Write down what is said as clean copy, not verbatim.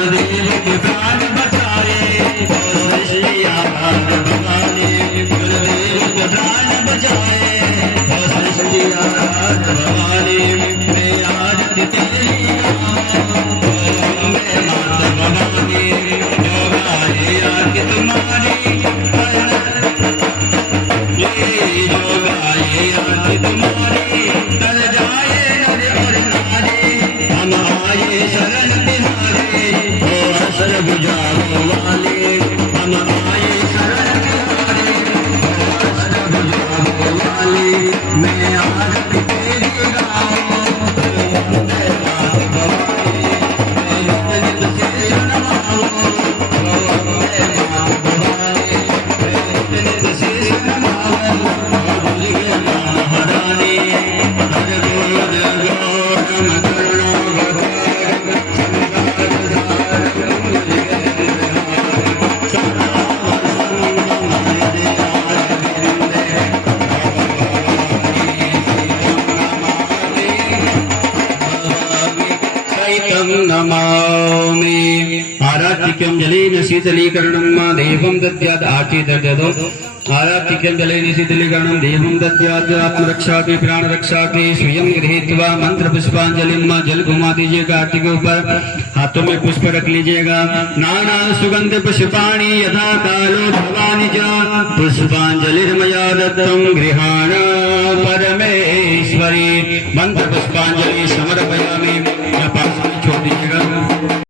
गुरुदेव के प्राण बचाए भवानी गुरुदेव के प्राण बचाए भवानी मैं आरती तेरी माता भवानी जोगाए आके तुम्हारी ये जोगाए आके तुम्हारी तर जाए नर और नारी हम आए शरण तिहारे ओ असर बुझाओ वाले हम आए शरण तिहारे ओ असर बुझाओ वाले मैं आरती तेरी गाऊं नमामि आरात्तिक्यं जलेन शीतलीकरणं देवं दद्यात् आचीदर्जतो आरात्तिक्यं जलेन शीतलीकरणं देवं दद्यात् आत्मरक्षापि प्राणरक्षापि स्वयं गृहीत्वा मंत्र पुष्पांजलिं जल घुमा दीजिएगा आरती के ऊपर हाथों में पुष्प रख लीजिएगा नाना सुगंध पुष्पाणि यथा कालो भवानि च पुष्पांजलिर्मया दत्तं गृहाण परमेश्वरी मंत्र पुष्पांजलि समर्पयामि